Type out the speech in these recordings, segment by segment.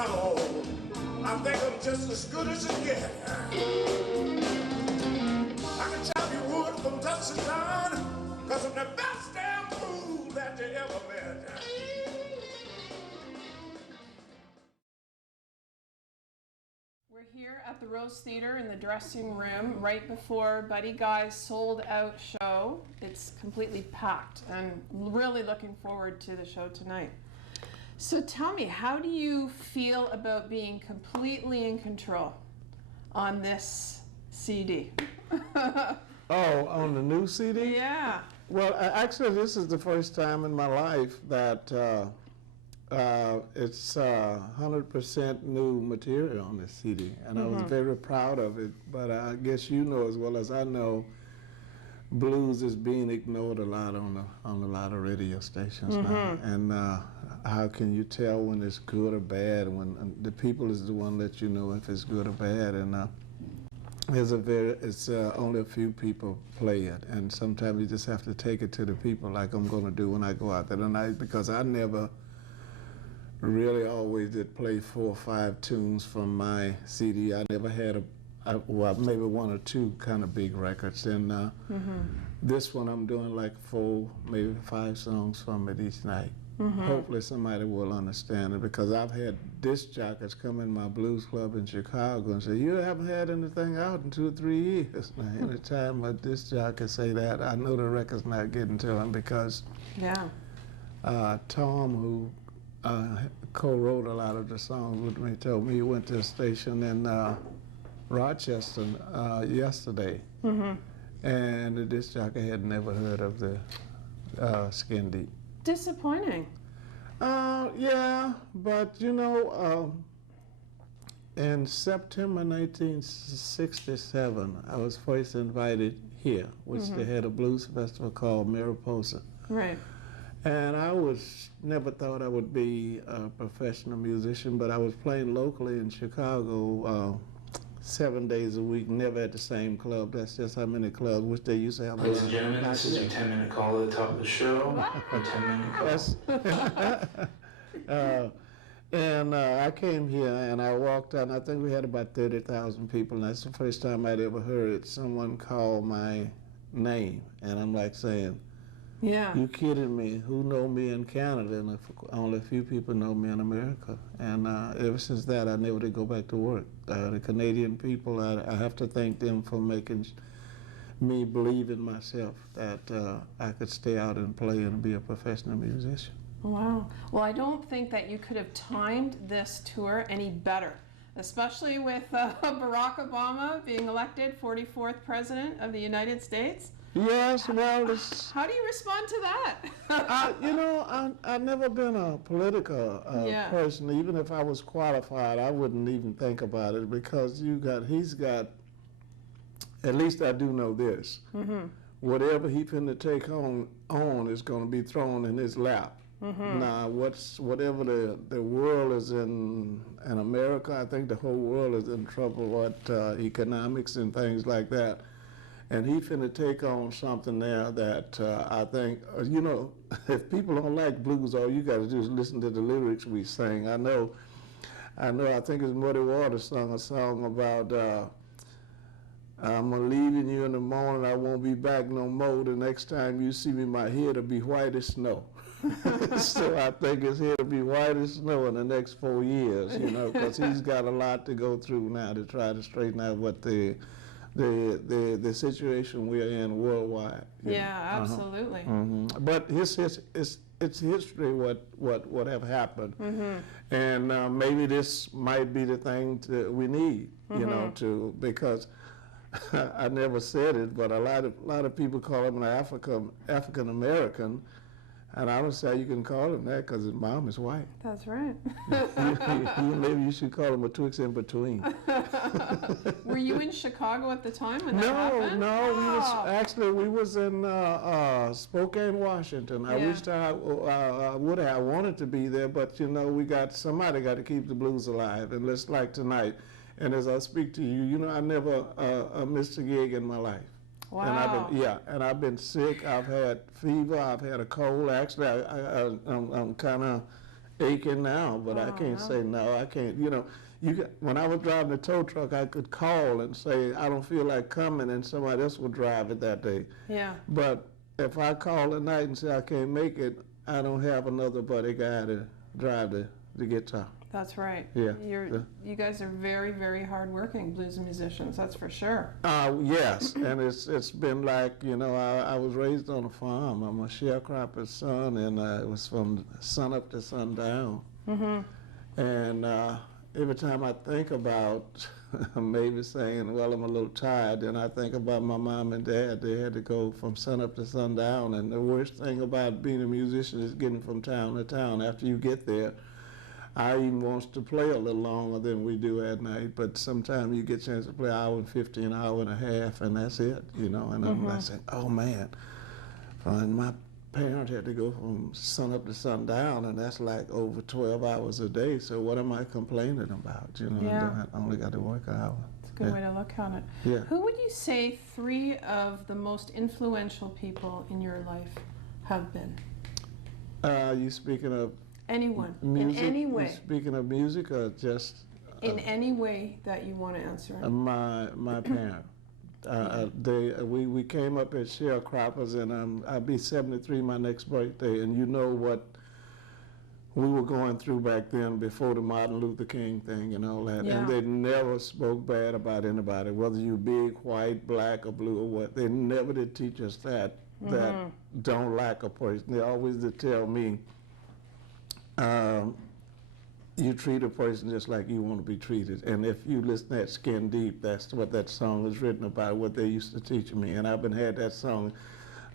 no, I think I'm just as good as it gets. I can chop your wood from dusk to dawn, cause I'm the best damn fool that you ever met. We're here at the Rose Theatre in the dressing room right before Buddy Guy's sold-out show. It's completely packed, and really looking forward to the show tonight. So tell me, how do you feel about being completely in control on this CD? Oh, on the new CD? Yeah. Well, actually, this is the first time in my life that it's 100% new material on this CD, and I was very proud of it. But I guess you know as well as I know, blues is being ignored a lot on a lot of radio stations now. And how can you tell when it's good or bad? When the people is the one that you know if it's good or bad, and it's only a few people play it, and sometimes you just have to take it to the people, like I'm going to do when I go out there tonight, because I never really always did play 4 or 5 tunes from my CD. I never had well, maybe 1 or 2 kind of big records, and this one I'm doing like 4, maybe 5 songs from it each night. Hopefully somebody will understand it, because I've had disc jockeys come in my blues club in Chicago and say, you haven't had anything out in 2 or 3 years. Now, anytime a disc jockey say that, I know the record's not getting to them, because Tom, who co-wrote a lot of the songs with me, told me he went to a station in Rochester yesterday, and the disc jockey had never heard of the Skin Deep. Disappointing. Yeah, but you know, in September 1967, I was first invited here, which they had a blues festival called Mariposa. Right. And I never thought I would be a professional musician, but I was playing locally in Chicago 7 days a week, never at the same club. That's just how many clubs, which they used to have. Ladies and gentlemen, this is your 10-minute call at the top of the show. A 10-minute call. And I came here and I walked out, and I think we had about 30,000 people, and that's the first time I'd ever heard someone call my name. And I'm like saying, yeah, you kidding me? Who know me in Canada? And only a few people know me in America. And ever since that, I never did go back to work. The Canadian people, I have to thank them for making me believe in myself that I could stay out and play and be a professional musician. Wow. Well, I don't think that you could have timed this tour any better, especially with Barack Obama being elected 44th President of the United States. Yes, well, how do you respond to that? You know, I've never been a political person. Even if I was qualified, I wouldn't even think about it, because he's got, at least I do know this, whatever he finna take on is going to be thrown in his lap. Now, whatever the world is in America, I think the whole world is in trouble with economics and things like that. And he finna take on something there that I think, you know, if people don't like blues, all you gotta do is listen to the lyrics we sing. I think it's Muddy Waters sung a song about, I'm leaving you in the morning, I won't be back no more. The next time you see me, my head will be white as snow. So I think his head will be white as snow in the next 4 years, you know, because he's got a lot to go through now to try to straighten out what the situation we're in worldwide. Yeah, absolutely. But it's history what have happened, and maybe this might be the thing we need, you know, because I never said it, but a lot of people call him an African American. And I don't say you can call him that because his mom is white. That's right. Maybe you should call him a Twix in between. Were you in Chicago at the time when that happened? No. We was in Spokane, Washington. I wished I wanted to be there, but you know, somebody got to keep the blues alive, and just like tonight. And as I speak to you, you know, I never missed a gig in my life. Wow. And I've been sick. I've had fever. I've had a cold. Actually, I'm kind of aching now, but I can't say no. I can't. You know, when I was driving the tow truck, I could call and say I don't feel like coming, and somebody else would drive it that day. Yeah. But if I call at night and say I can't make it, I don't have another buddy guy to drive the guitar. That's right. Yeah. You guys are very, very hardworking blues musicians. That's for sure. Yes, and it's been like, you know, I was raised on a farm. I'm a sharecropper's son, and it was from sun up to sundown. Mm-hmm. And every time I think about maybe saying, well, I'm a little tired, then I think about my mom and dad. They had to go from sun up to sundown, and the worst thing about being a musician is getting from town to town. After you get there, I even wants to play a little longer than we do at night, but sometimes you get a chance to play an hour and 15, an hour and a half, and that's it, you know. And I'm like saying, oh man, and my parents had to go from sun up to sundown, and that's like over 12 hours a day. So what am I complaining about? You know, I only got to work an hour. It's a good way to look at it. Yeah. Who would you say 3 of the most influential people in your life have been? You speaking of anyone, music? In any way. You speaking of music or just? In any way that you want to answer it. My parents. We came up as sharecroppers, and I'll be 73 my next birthday, and you know what we were going through back then before the Martin Luther King thing and all that. Yeah. And they never spoke bad about anybody, whether you big, white, black, or blue, or what. They never did teach us that don't like a person. They always did tell me, you treat a person just like you want to be treated. And if you listen to that Skin Deep, that's what that song is written about, what they used to teach me. And I've been had that song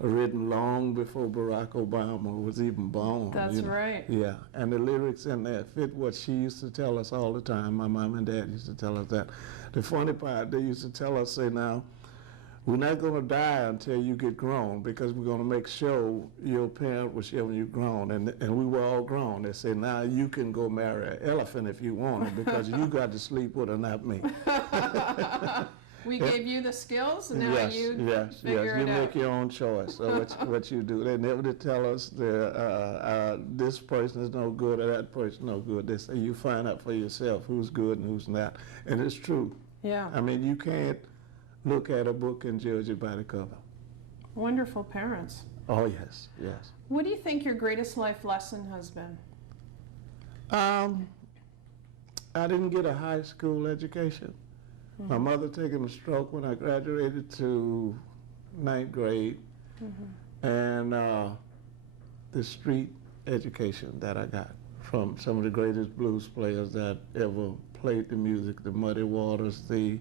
written long before Barack Obama was even born. That's right. Yeah, and the lyrics in there fit what she used to tell us all the time. My mom and dad used to tell us that. The funny part, they used to tell us, say now, we're not going to die until you get grown, because we're going to make sure your parent was here when you're grown. And we were all grown. They say, now you can go marry an elephant if you want to, because you got to sleep with her, not me. We gave you the skills, and now you figure it you out. make your own choice. So what you do. They never did tell us this person is no good or that person is no good. They say you find out for yourself who's good and who's not. And it's true. Yeah. I mean, you can't look at a book and judge it by the cover. Wonderful parents. Oh, yes, yes. What do you think your greatest life lesson has been? I didn't get a high school education. Mm-hmm. My mother taking a stroke when I graduated to 9th grade, and the street education that I got from some of the greatest blues players that ever played the music, the Muddy Waters, the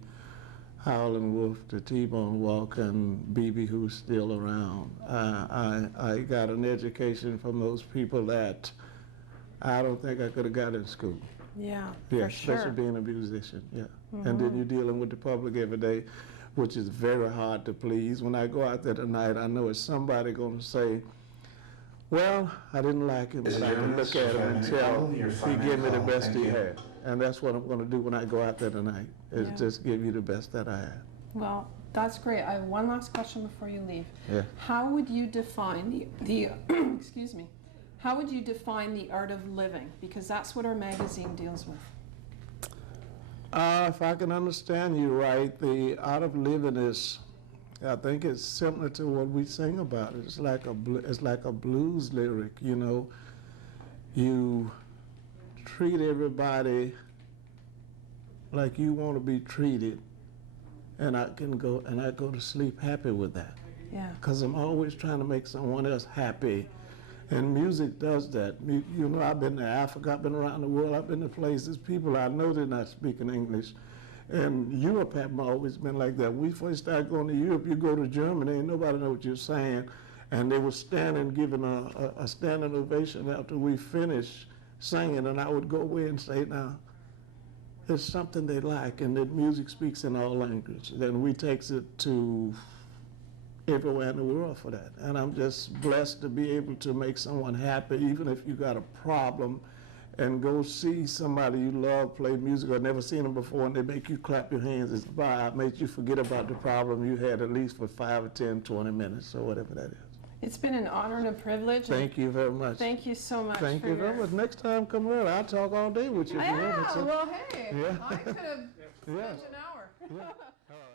Howlin' Wolf, the T-Bone Walker, and B.B. who's still around. I got an education from those people that I don't think I could have got in school. Yeah, Yeah, for sure. especially being a musician, yeah. And then you're dealing with the public every day, which is very hard to please. When I go out there tonight, I know it's somebody going to say, well, I didn't like him, but I can look at him and tell he gave me the best he had. And that's what I'm going to do when I go out there tonight, is just give you the best that I have. Well, that's great. I have one last question before you leave. Yeah. How would you define the excuse me, how would you define the art of living? Because that's what our magazine deals with. If I can understand you right, the art of living is, I think it's similar to what we sing about. It's like a blues lyric, you know. You treat everybody like you want to be treated, and I go to sleep happy with that. Yeah. Because I'm always trying to make someone else happy. And music does that. You know, I've been to Africa, I've been around the world, I've been to places, people I know they're not speaking English. And Europe have always been like that. We first started going to Europe, you go to Germany, ain't nobody know what you're saying. And they would stand and giving a standing ovation after we finished singing, and I would go away and say, now, it's something they like, and that music speaks in all languages. Then we takes it to everywhere in the world for that. And I'm just blessed to be able to make someone happy, even if you got a problem, and go see somebody you love play music or never seen them before, and they make you clap your hands. It's by, it makes you forget about the problem you had at least for 5 or 10, 20 minutes or whatever that is. It's been an honor and a privilege. Thank you very much. Thank you so much. Thank you very much. Next time, come around. I'll talk all day with you. Yeah, well, hey, Yeah. I could have spent an hour. Yeah. All right.